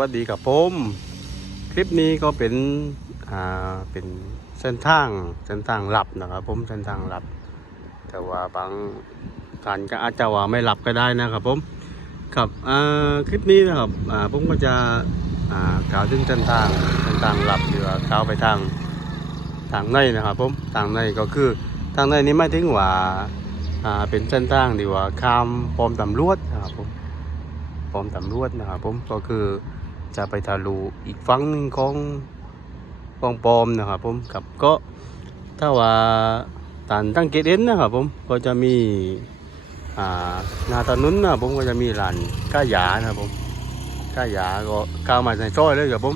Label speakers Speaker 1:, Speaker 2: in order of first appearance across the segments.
Speaker 1: วัสดีครับผม คลิปนี้ก็เป็นอ่าเป็นเส้นทางเส้นทางหลับนะครับผมเส้นทางหลับ แต่ว่าบางท่านก็อาจจะว่าไม่หลับก็ได้นะครับผมครับอ่าคลิปนี้นะครับอ่าผมก็จะอ่ากล่าวถึงเส้นทางเส้นทางหลับหรือว่ากล่าวไปทางทางในนะครับผมทางในก็คือทางในนี้ไม่ถึงว่าอ่าเป็นเส้นทางที่ว่าข้ามปอมตำรวจนะครับผม ปอมตำรวจนะครับผมก็คือจะไปทะลุอีกฝั่งหนึงของของปอมนะครับผมครับก็ถ้าว่าตานตั้งเกตเอ็นนะครับผมก็จะมีอ่านาถนนนะผมก็จะมีร้านก้ายานะครับผมก้ายาก็เข้าวมาในซอยเลยครับผม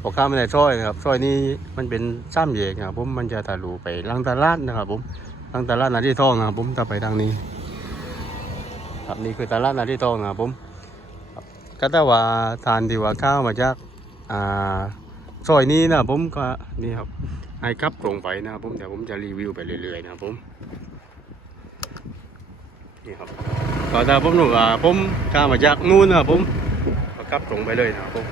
Speaker 1: พอข้ามาในซอยนะครับซอยนี้มันเป็นซ้ำแยกนะครับผมมันจะทะลุไปลังตลาดนะครับผมลังตลาดนาที่ทองนะครับผมถ้าไปทางนี้ครับนี่คือตลาดนาที่ทองนะครับผม ก็แต่ว่าทานที่ว่าข้าวมาจากอ่าซอยนี้นะผมก็นี่ครับให้ขับตรงไปนะครับผมเดี๋ยวผมจะรีวิวไปเรื่อยๆนะครับผมนี่ครับก็ถ้าผมหนูว่าผมข้าวมาจากนู่นนะครับผมก็ขับตรงไปเลยนะครับผม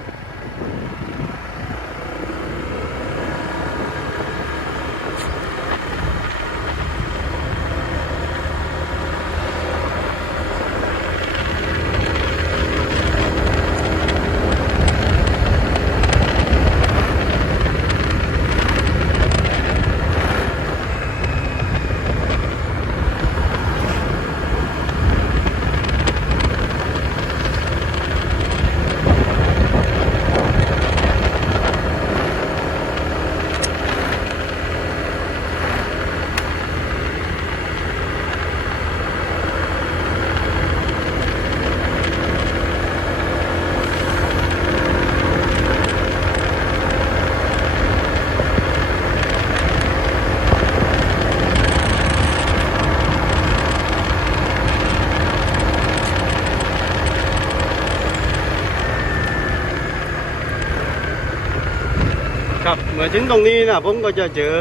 Speaker 1: มาถึงตรงนี้นะผมก็จะเจอ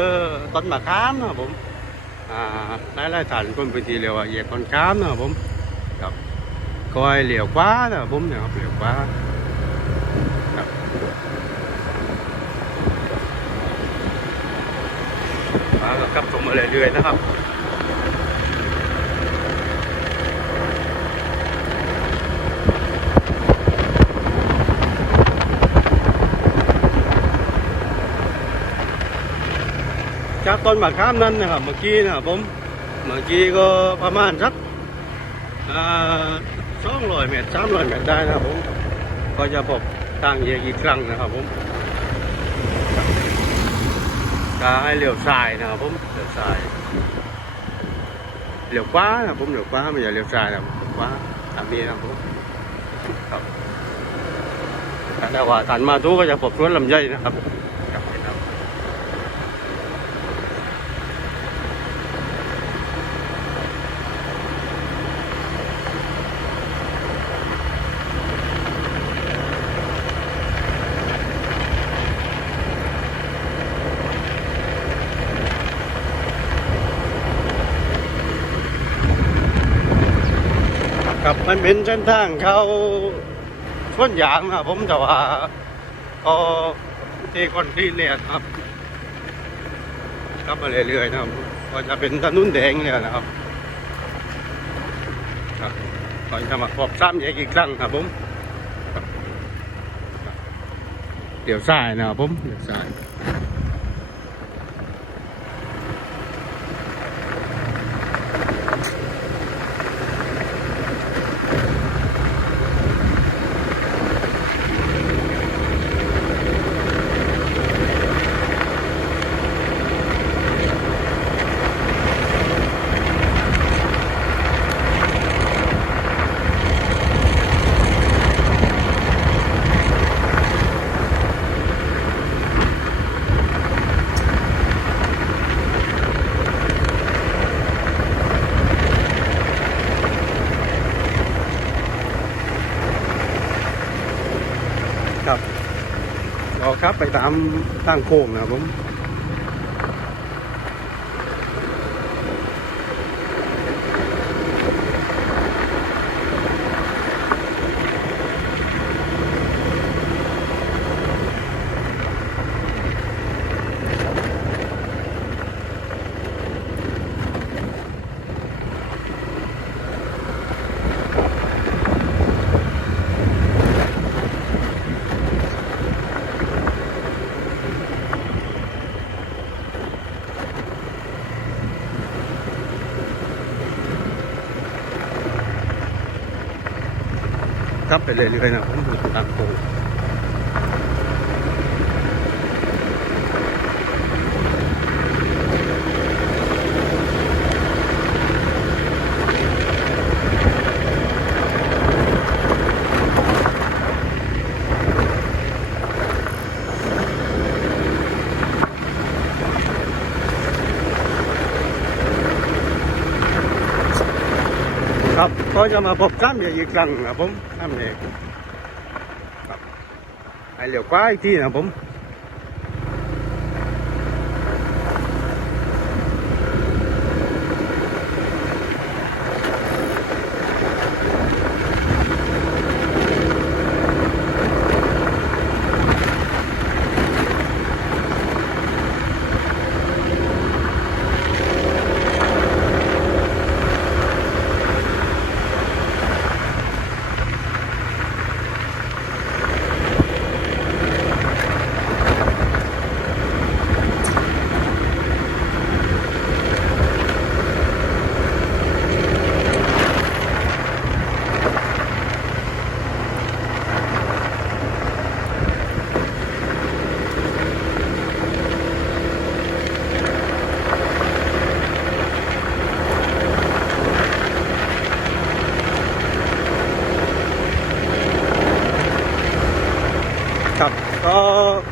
Speaker 1: ต้นมะขามนะผมอ่าหลายหลายฐานคนพื้นที่เรียกว่าเหยียบต้นขามนะผมครับคอยเหลียวขวานะผมเนี่ยครับเหลียวขวาครับมาก็ขับตรงมาเรื่อยๆนะครับ ต้นมะขามนั้นนะครับเมื่อกี้นะครับผมเมื่อกี้ก็ประมาณสักสองร้อยเมตรสามร้อยเมตรได้นะครับผมก็จะพบทางแยกอีกครั้งนะครับผมจะให้เลี้ยวซ้ายนะครับผมเลี้ยวซ้ายเลี้ยวขวานะครับผมเลี้ยวขวาไม่ใช่เลี้ยวซ้ายนะครับเลี้ยวขวาทางนี้นะครับผมครับแต่ว่าฐานมาทุกก็จะพบสวนลำไยนะครับครับ ครับมันเป็นเส้นทางเขาส่วนยางนะผมแต่ว่าก็เทคอนกรีตเลยครับครับมาเรื่อยๆนะครับก็จะเป็นถนนแดงเนี่ยนะครับครับก่อนจะมาขอบซ้ำแยกอีกครั้งครับผมเดี๋ยวซ้ายนะครับผมเดี๋ยวซ้าย ครับไปตามตั้งโค้งนะครับผม ขับไปเรื่อยๆนะผมดูตามโค้ง ครับก็จะมาพบซ้ำอีกครั้งนะผมซ้ำเองครับให้เหลียวควายที่นะผม ครับก็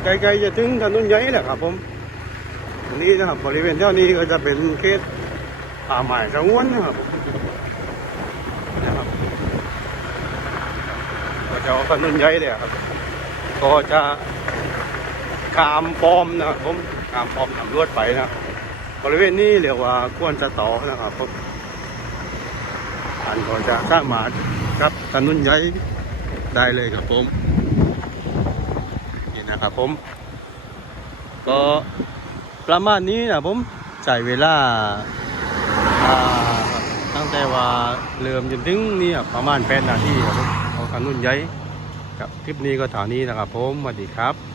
Speaker 1: ใกล้ๆจะถึงถนนใหญ่แหละครับผมตรงนี้นะครับบริเวณเท่านี้ก็จะเป็นเขตป่าไม้สงวนนะครับนะครับก็จะเอาถนนใหญ่เลยครับ ก็จะขามปอมนะครับผมขามปอมตำรวจไปนะบริเวณนี้เรียกว่าควรจะต่อนะครับผมอันก็จะสามารถกับถนนใหญ่ได้เลยครับผม นะครับผม ก็ประมาณนี้นะผมจ่ายเวลาตั้งแต่ว่าเริ่มจนถึงนี่ประมาณแปดนาทีครับผมเอาขนุนใหญ่กับคลิปนี้ก็เท่านี้นะครับผมสวัสดีครับ